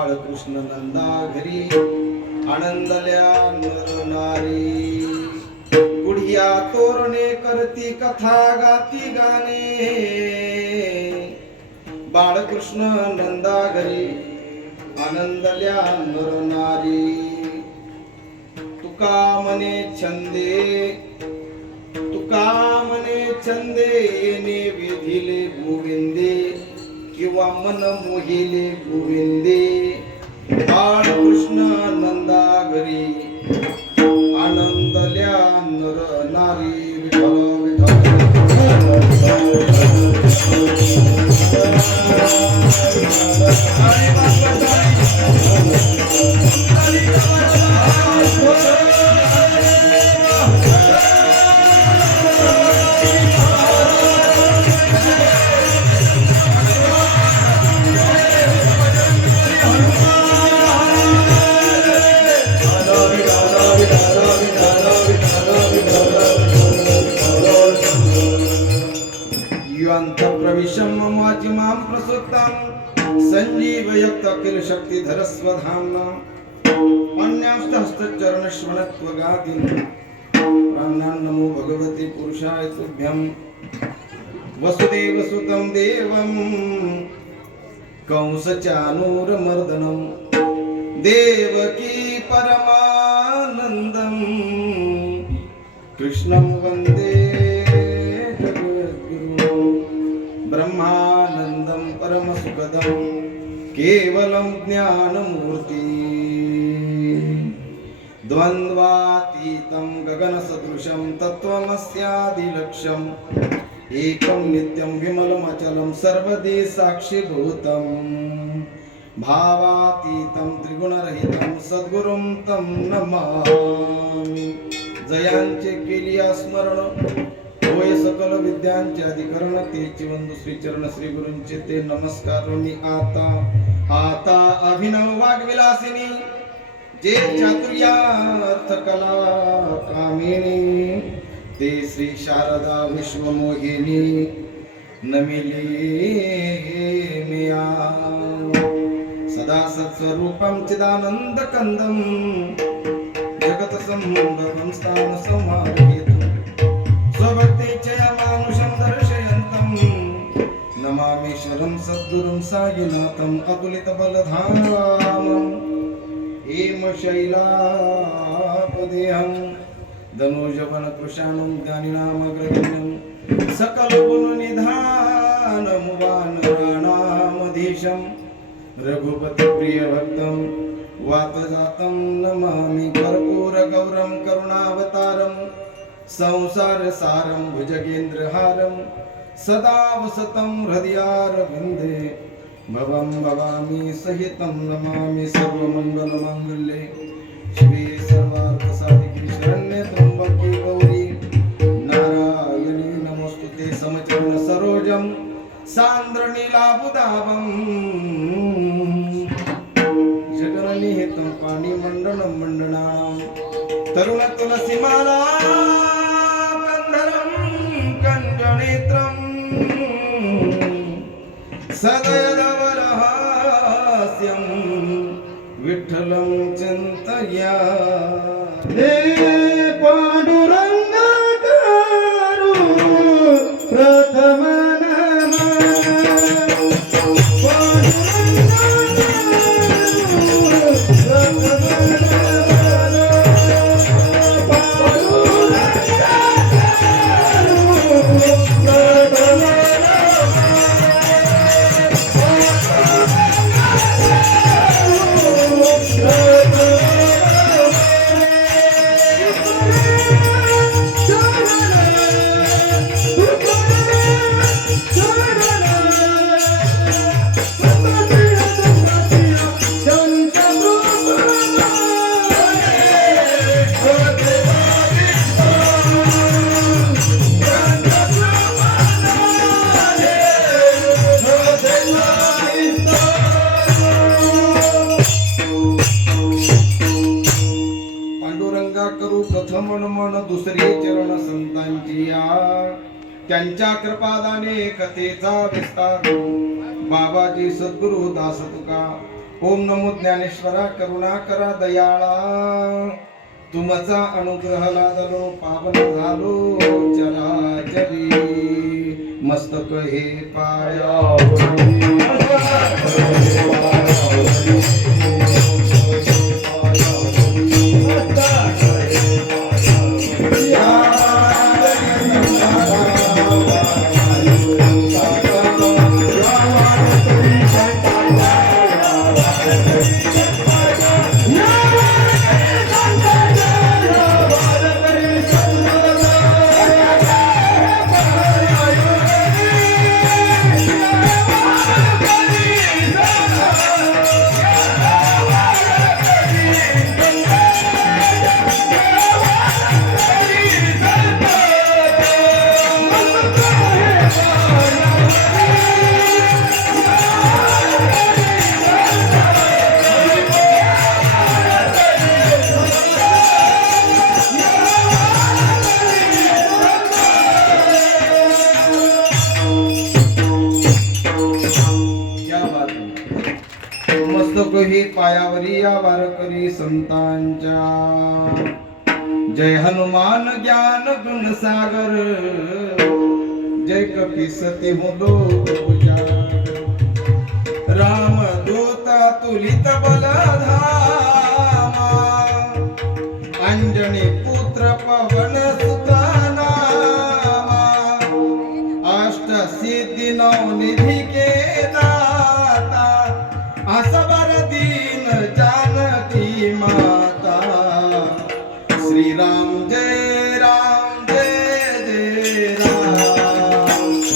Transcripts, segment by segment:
बाळकृष्ण नंदा घरी आनंदल्या नर नारी गुढिया तोरणे करती कथा गाती गाणे. बाळकृष्ण नंदा घरी आनंदल्या नर नारी तुका मने छंदे तुका मने छंदे येणे विधिले गोविंदे किंवा मन मोहिले गोविंदे. Thank you. संजीव युक्त अखिल शक्तिधर स्वधाम्ना अन्यांस्त श्वनत्व प्राणान् नमो भगवते पुरुषाय तुभ्यं वसुदेवसुतं देवं कंसचानूरमर्दनं देवकी परमानन्दं कृष्णं वन्दे जगद्गुरुं ब्रह्मानन्दं परमसुखदं केवलं ज्ञानमूर्ति। द्वन्द्वातीतं गगनसदृशं तत्त्वमस्यादिलक्ष्यम्। एकं नित्यं विमलमचलं सर्वदे साक्षिभूतं भावातीतं त्रिगुणरहितं सद्गुरुं तं नमामि। जयांचे केली स्मरण। होय सकल विद्यांचे अधिकरण तेचे वंदू श्री चरण श्री गुरूंचे ते नमस्कार. मी आता आता अभिनव वाग्विलासिनी जे चातुर्यार्थ कला कामिनी ते श्री शारदा विश्वमोहिनी नमिली मिया. सदा सत्स्वरूपं चिदानंद कंदम जगत नमामि शरं सद्गुरुं साईनाथम् अतुलितबलधामम् हेमशैलापदेहं धनुजवनकृशाणं ज्ञानिनामग्रगण्यं सकलगुणनिधानमुवानराणामधीशं रघुपतिप्रियभक्तं वातजातं नमामि कर्पूरगौरं करुणावतारं संसारसारं भुजगेन्द्रहारम् सदा वसतं हृदयारविन्दे भवं भवामि सहितं नमामि सर्वमङ्गलमाङ्गल्ये। शिवे सर्वार्थसाधिके शरण्ये त्र्यम्बके गौरी। नारायणी नमोस्तुते समचरण सरोजं। सान्द्रनीलाबुदाबम् जगननिहितं पाणिमण्डनं मण्डनानां। तरुणतुलसीमाला सदयदवरहास्यं विठ्ठलम् प्रथम मन दुसरे चरण संतांची या त्यांच्या कृपादाने कथेचा विस्तार बाबाजी सद्गुरु दास तुका. ओम नमो ज्ञानेश्वरा करुणा करा दयाळा. तुमचा अनुग्रह लादलो पावन झालो चराचरी मस्तक हे पाया. करी संतांच्या. जय हनुमान ज्ञान गुण सागर. जय कपीसती मुदो हो राम दूता तुलित बलधामा. अंजनी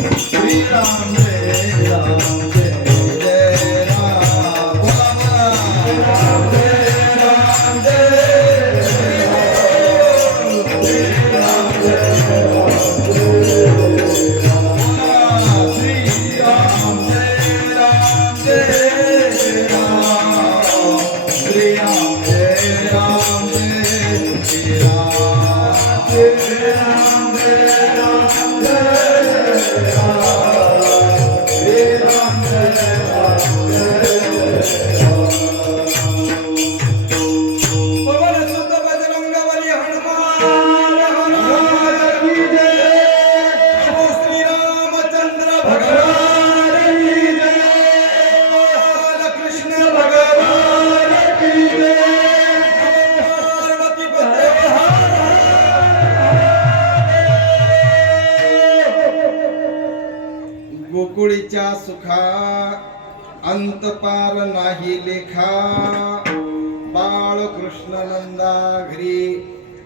राम श्री राम जय राम बाळकृष्ण नंदा घरी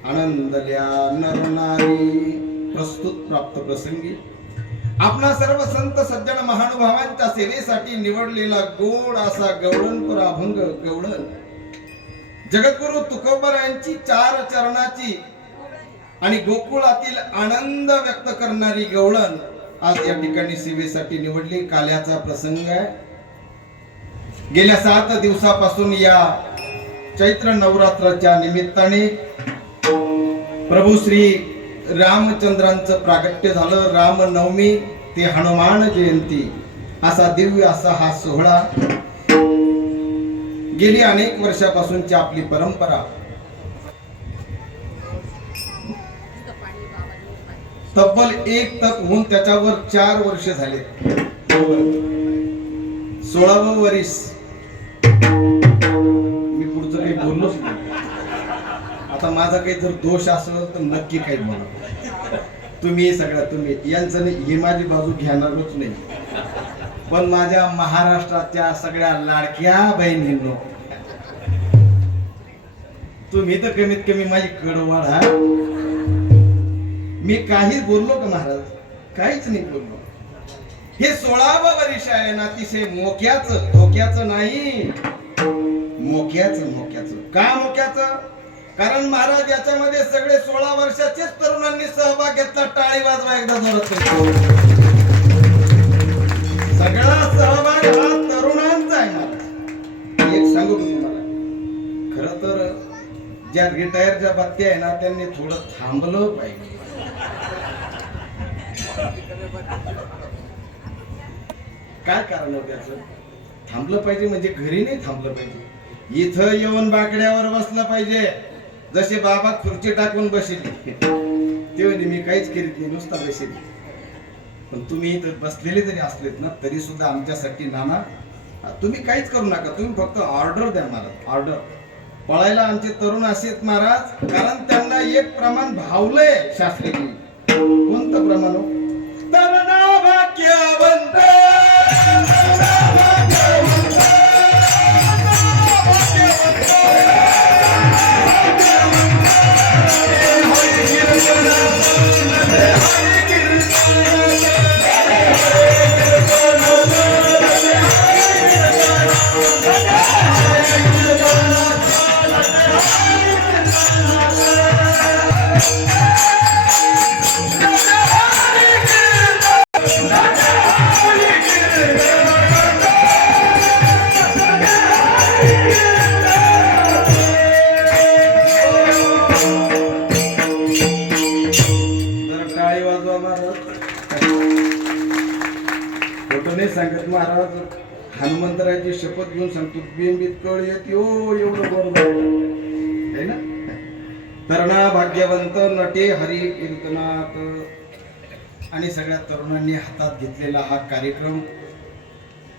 आनंदल्या नरनारी प्रस्तुत प्राप्त प्रसंगी. आपला सर्व संत सज्जन महानुभावांच्या सेवेसाठी निवडलेला गोड असा गवळणपुर अभंग गवळण जगद्गुरु तुकोबरांची चार चरणाची आणि गोकुळातील आनंद व्यक्त करणारी गवळण आज या ठिकाणी सेवेसाठी निवडली. काल्याचा प्रसंग आहे. गेल्या सात दिवसापासून या चैत्र नवरात्राच्या निमित्ताने प्रभू श्री रामचंद्रांचं प्रागट्य झालं. रामनवमी ते हनुमान जयंती असा दिव्य असा हा सोहळा. गेली अनेक वर्षापासूनची आपली परंपरा. तब्बल एक तक होऊन त्याच्यावर चार वर्ष झाले. सोळावं वरीस माझा काही जर दोष असेल तर नक्की काही बोला. तुम्ही सगळ्या तुम्ही यांचं नाही ही माझी बाजू घेणारच नाही. पण माझ्या महाराष्ट्राच्या सगळ्या लाडक्या बहिणींनो तुम्ही तर कमीत कमी माझी कडवड हा? मी काहीच बोललो का महाराज? काहीच नाही बोललो. हे सोळावं वर्ष आहे ना अतिशय मोक्याचं धोक्याचं नाही. मोक्याचं मोक्याचं. का मोक्याचं? कारण महाराज याच्यामध्ये सगळे सोळा वर्षाचेच तरुणांनी सहभाग घेतला. टाळी वाजवा एकदा जोरात सगळा सहभाग हा तरुणांचा आहे महाराज. एक सांगू तुम्हाला खर तर ज्या रिटायरच्या बातम्या आहे ना त्यांनी थोडं थांबलं पाहिजे. काय कारण होत त्याचं? थांबलं पाहिजे म्हणजे घरी नाही थांबलं पाहिजे. इथं येऊन बाकड्यावर बसलं पाहिजे. जसे बाबा खुर्ची टाकून बसले ते म्हणजे मी काहीच केली नाही नुसता बसेल. पण तुम्ही इथं बसलेले जरी असलेत ना तरी सुद्धा आमच्यासाठी नाना तुम्ही काहीच करू नका तुम्ही फक्त ऑर्डर द्या मला ऑर्डर. पळायला आमचे तरुण असेत महाराज कारण त्यांना एक प्रमाण भावलंय शास्त्रीजी. कोणतं प्रमाण हो? तरुणा भाग्यवंत तरुणा भाग्यवंत नटे हरी कीर्तनात आणि सगळ्या तरुणांनी हातात घेतलेला हा कार्यक्रम.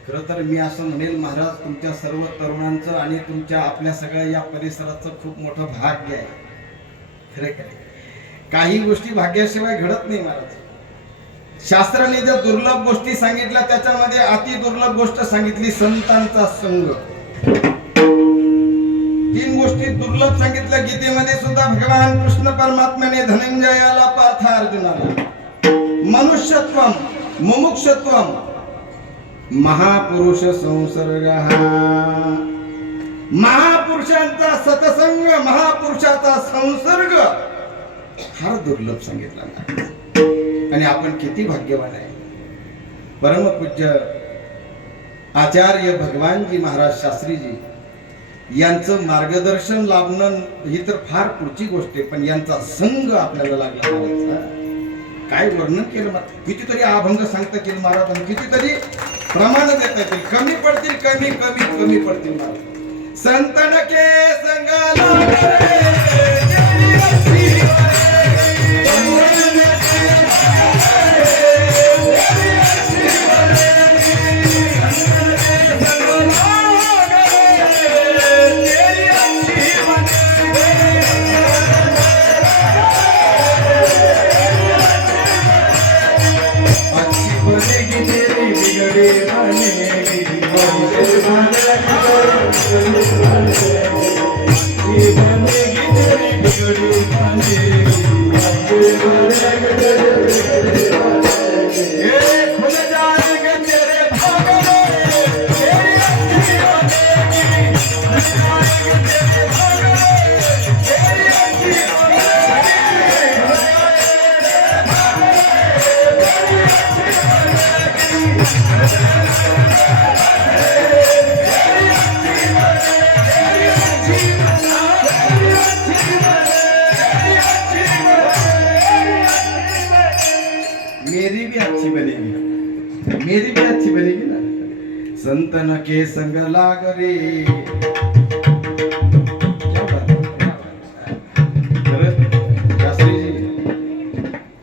खरं तर मी असं म्हणेल महाराज तुमच्या सर्व तरुणांचं आणि तुमच्या आपल्या सगळ्या या परिसराचं खूप मोठं भाग्य आहे. खरं काय काही गोष्टी भाग्याशिवाय घडत नाही महाराज. शास्त्राने ज्या दुर्लभ गोष्टी सांगितल्या त्याच्यामध्ये अति दुर्लभ गोष्ट सांगितली संतांचा संघ तीन गोष्टी दुर्लभ सांगितल्या. गीतेमध्ये सुद्धा भगवान कृष्ण परमात्म्याने धनंजयाला पार्थ अर्जुनाला मनुष्यत्व मुमुक्षत्व महापुरुष संसर्ग महापुरुषांचा सतसंग महापुरुषाचा संसर्ग फार दुर्लभ सांगितला आणि आपण किती भाग्यवान आहे. परमपूज्य आचार्य भगवानजी महाराज शास्त्रीजी यांचं मार्गदर्शन लाभणं ही तर फार पुढची गोष्ट आहे पण यांचा संघ आपल्याला लागला काय वर्णन केलं कितीतरी अभंग सांगता केलं महाराज कितीतरी प्रमाण देता येतील कमी पडतील कमी कमी कमी पडतील महाराज. संतन के संघाला चिंतन के संग लाग रे।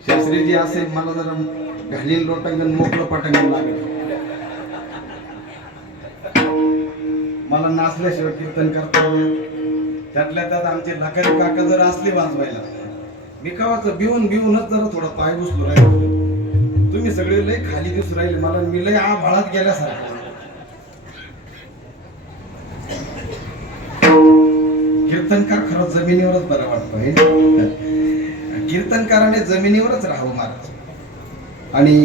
शास्त्रीजी असे मला जरा घालीन लोटांगण मोकळं पटांगण लागलं. मला नाचल्याशिवाय कीर्तन करता त्यातल्या त्यात आमचे लकारी काका जर असले वाजवायला मी कावाचं भिवून भिवूनच जरा थोडा पाय बसलो राहिलो. तुम्ही सगळे लय खाली दिसू राहिले मला मी लय आभाळात गेल्यासारखं. कीर्तनकार खरं जमिनीवरच बरं वाटतं हे. कीर्तनकाराने जमिनीवरच राहावं महाराज आणि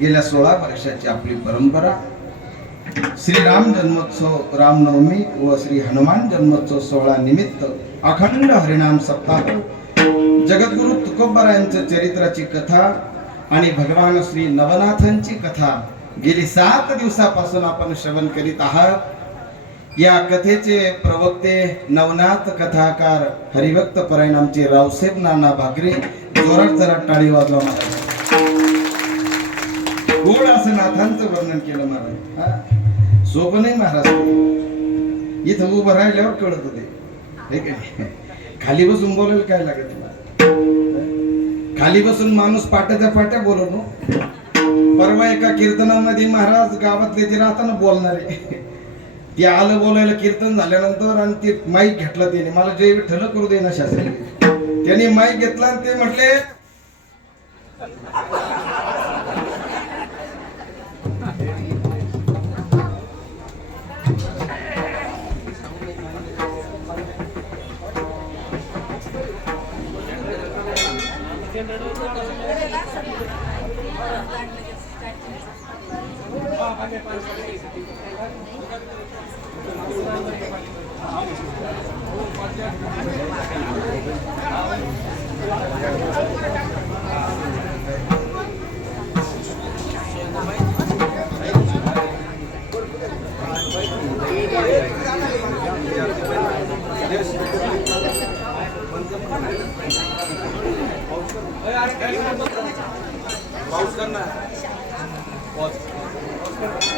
गेल्या सोळा वर्षाची आपली परंपरा श्री राम जन्मोत्सव रामनवमी व श्री हनुमान जन्मोत्सव सोहळा निमित्त अखंड हरिनाम सप्ताह जगद्गुरु तुकोबरायांच्या चरित्राची कथा आणि भगवान श्री नवनाथांची कथा गेली सात दिवसापासून आपण श्रवण करीत आहात. या कथेचे प्रवक्ते नवनाथ कथाकार हरिभक्त परायणामचे रावसाहेब नाना भाकरे जोरात जरा टाळी वाजवा महाराज गोड असं नाथांचं वर्णन केलं महाराज. हा. सोपं नाही महाराज. इथं उभं राहिल्यावर कळत होते खाली बसून बोलायला काय लागत तुला खाली बसून माणूस पाट्याच्या पाट्या बोलवतो. परवा एका कीर्तनामध्ये महाराज गावातले जे राहताना बोलणारे ते आलं बोलायला कीर्तन झाल्यानंतर आणि ते माईक घेतला त्याने. मला जे ठरलं करू दे ना शास्त्री. त्याने माईक घेतला आणि ते म्हटले पाऊस करणार. Thank you.